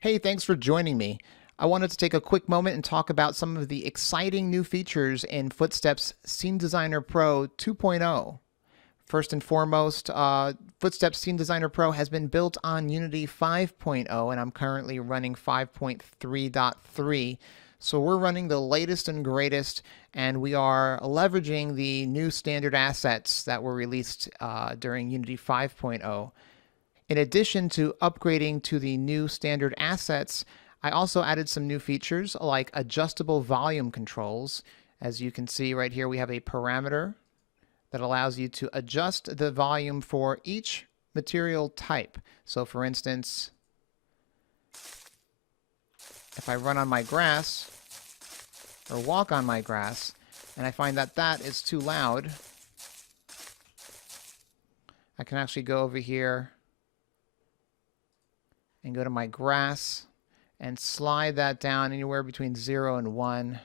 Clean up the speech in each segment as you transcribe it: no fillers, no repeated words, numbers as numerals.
Hey, thanks for joining me. I wanted to take a quick moment and talk about some of the exciting new features in Footsteps Scene Designer Pro 2.0. First and foremost, Footsteps Scene Designer Pro has been built on Unity 5.0, and I'm currently running 5.3.3. So we're running the latest and greatest, and we are leveraging the new standard assets that were released during Unity 5.0. In addition to upgrading to the new standard assets, I also added some new features like adjustable volume controls. As you can see right here, we have a parameter that allows you to adjust the volume for each material type. So for instance, if I run on my grass or walk on my grass and I find that that is too loud, I can actually go over here and go to my grass and slide that down anywhere between 0 and 1.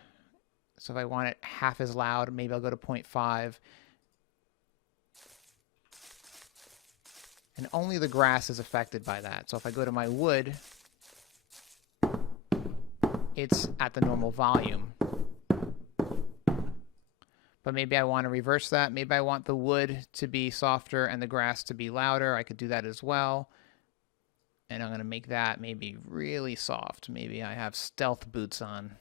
So if I want it half as loud, maybe I'll go to 0.5. And only the grass is affected by that. So if I go to my wood, it's at the normal volume. But maybe I want to reverse that. Maybe I want the wood to be softer and the grass to be louder. I could do that as well. And I'm going to make that maybe really soft. Maybe I have stealth boots on.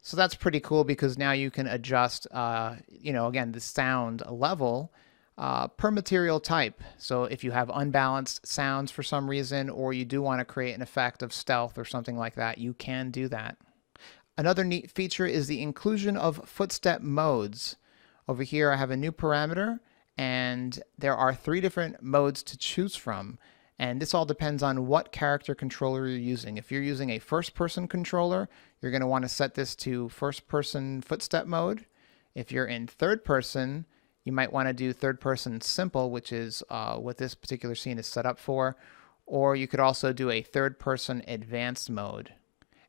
So that's pretty cool because now you can adjust, again, the sound level per material type. So if you have unbalanced sounds for some reason, or you do want to create an effect of stealth or something like that, you can do that. Another neat feature is the inclusion of footstep modes. Over here, I have a new parameter, and there are 3 different modes to choose from. And this all depends on what character controller you're using. If you're using a first-person controller, you're going to want to set this to first-person footstep mode. If you're in third-person, you might want to do third-person simple, which is what this particular scene is set up for. Or you could also do a third-person advanced mode.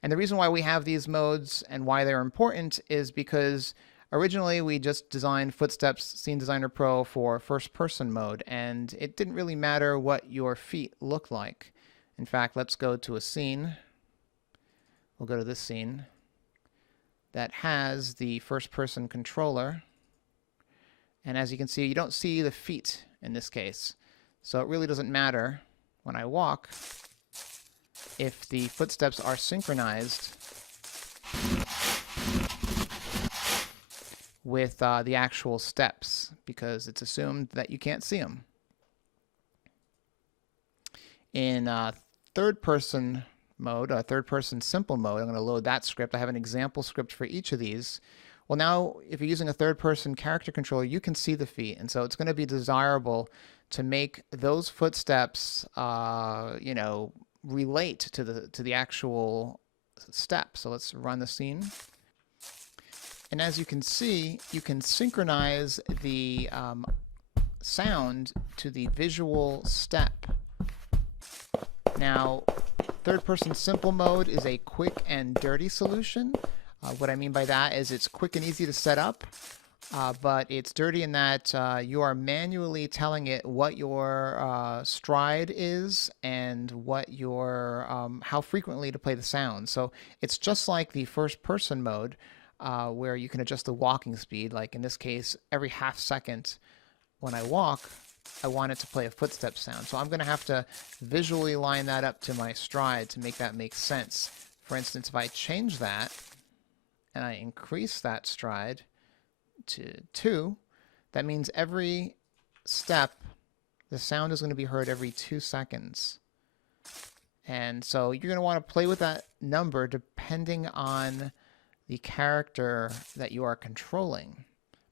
And the reason why we have these modes and why they're important is because originally we just designed Footsteps Scene Designer Pro for first-person mode, and it didn't really matter what your feet look like. In fact, let's go to a scene. We'll go to this scene that has the first-person controller. And as you can see, you don't see the feet in this case. So it really doesn't matter when I walk if the footsteps are synchronized with the actual steps, because it's assumed that you can't see them. In third-person mode, third-person simple mode, I'm going to load that script. I have an example script for each of these. Well, now, if you're using a third-person character controller, you can see the feet, and so it's going to be desirable to make those footsteps, relate to the actual step. So let's run the scene. And as you can see, you can synchronize the sound to the visual step. Now, third-person simple mode is a quick and dirty solution. What I mean by that is it's quick and easy to set up, but it's dirty in that you are manually telling it what your stride is and what your how frequently to play the sound. So it's just like the first-person mode, where you can adjust the walking speed. Like in this case, every half second when I walk, I want it to play a footstep sound. So I'm going to have to visually line that up to my stride to make that make sense. For instance, if I change that and I increase that stride to 2, that means every step, the sound is going to be heard every 2 seconds. And so you're going to want to play with that number depending on the character that you are controlling.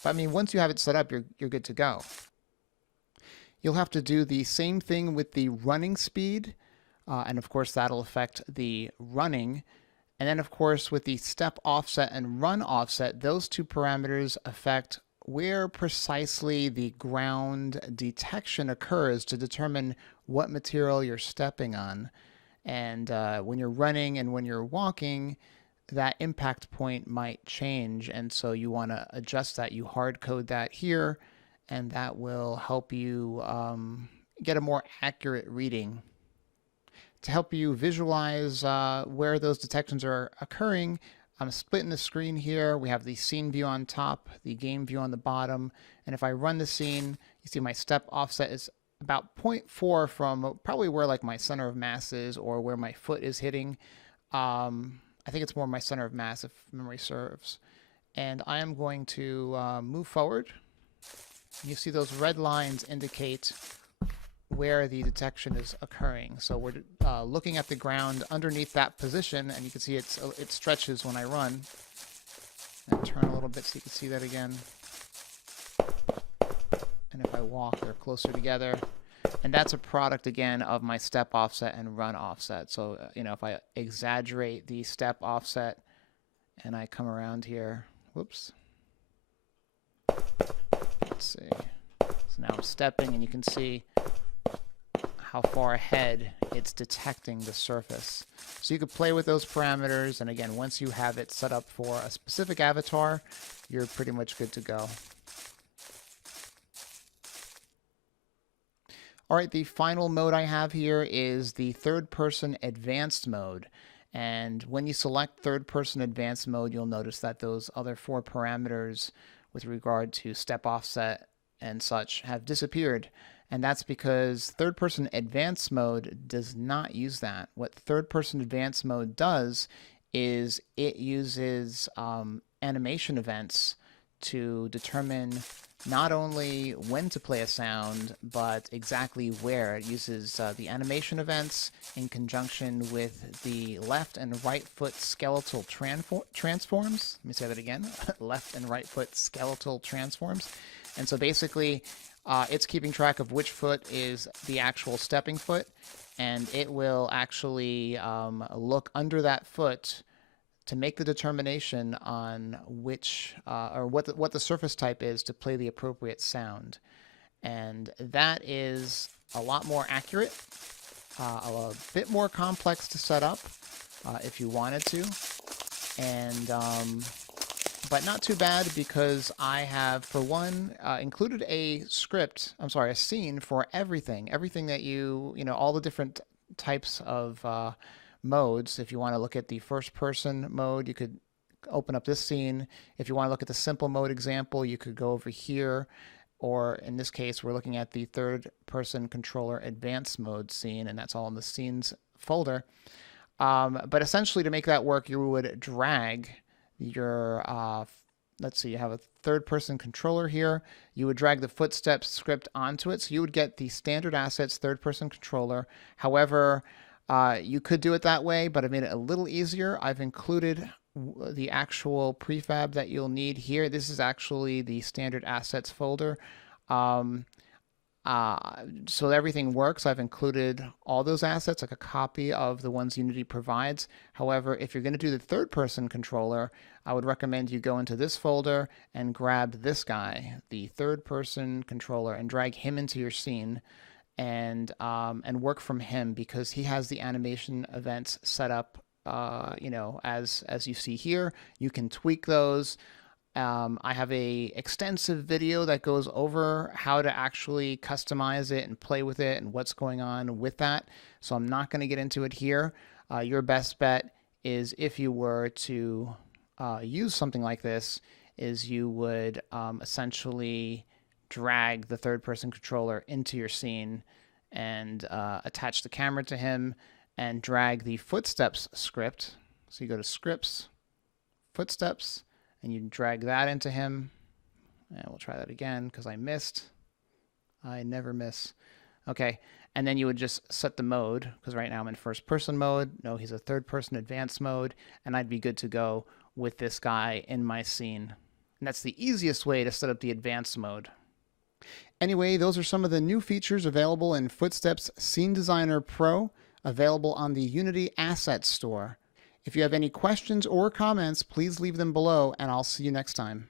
But I mean, once you have it set up, you're good to go. You'll have to do the same thing with the running speed, and of course that'll affect the running. And then of course with the step offset and run offset, those 2 parameters affect where precisely the ground detection occurs to determine what material you're stepping on. And when you're running and when you're walking, that impact point might change. And so you want to adjust that. You hard code that here, and that will help you get a more accurate reading. To help you visualize where those detections are occurring, I'm splitting the screen here. We have the scene view on top, the game view on the bottom. And if I run the scene, you see my step offset is about 0.4 from probably where like my center of mass is or where my foot is hitting. I think it's more my center of mass if memory serves. And I am going to move forward. You see those red lines indicate where the detection is occurring. So we're looking at the ground underneath that position, and you can see it stretches when I run. And turn a little bit so you can see that again. And if I walk, they're closer together. And that's a product, again, of my step offset and run offset. So, if I exaggerate the step offset and I come around here, whoops. Let's see. So now I'm stepping, and you can see how far ahead it's detecting the surface. So you could play with those parameters, and again, once you have it set up for a specific avatar, you're pretty much good to go. All right, the final mode I have here is the third-person advanced mode. And when you select third-person advanced mode, you'll notice that those other 4 parameters with regard to step offset and such have disappeared. And that's because third-person advanced mode does not use that. What third-person advanced mode does is it uses animation events to determine not only when to play a sound, but exactly where. It uses the animation events in conjunction with the left and right foot skeletal transforms. Let me say that again. Left and right foot skeletal transforms. And so basically, it's keeping track of which foot is the actual stepping foot, and it will actually look under that foot to make the determination on which or what the surface type is to play the appropriate sound. And that is a lot more accurate, a bit more complex to set up if you wanted to, and but not too bad, because I have, for one, included a scene for everything that all the different types of modes. If you want to look at the first person mode, you could open up this scene. If you want to look at the simple mode example, you could go over here, or in this case, we're looking at the third person controller advanced mode scene, and that's all in the scenes folder. But essentially, to make that work, you would drag your let's see, you have a third person controller here. You would drag the Footsteps script onto it, so you would get the standard assets third person controller. However, you could do it that way, but I made it a little easier. I've included the actual prefab that you'll need here. This is actually the standard assets folder. So everything works. I've included all those assets, like a copy of the ones Unity provides. However, if you're going to do the third person controller, I would recommend you go into this folder and grab this guy, the third person controller, and drag him into your scene, and work from him, because he has the animation events set up as you see here. You can tweak those. I have a extensive video that goes over how to actually customize it and play with it and what's going on with that. So I'm not going to get into it here. Your best bet is, if you were to use something like this, is you would essentially drag the third person controller into your scene and attach the camera to him and drag the Footsteps script. So you go to Scripts, Footsteps, and you drag that into him. And we'll try that again, because I missed. I never miss. Okay, and then you would just set the mode, because right now I'm in first person mode. No, he's a third person advanced mode, and I'd be good to go with this guy in my scene. And that's the easiest way to set up the advanced mode. Anyway, those are some of the new features available in Footsteps Scene Designer Pro, available on the Unity Assets Store. If you have any questions or comments, please leave them below, and I'll see you next time.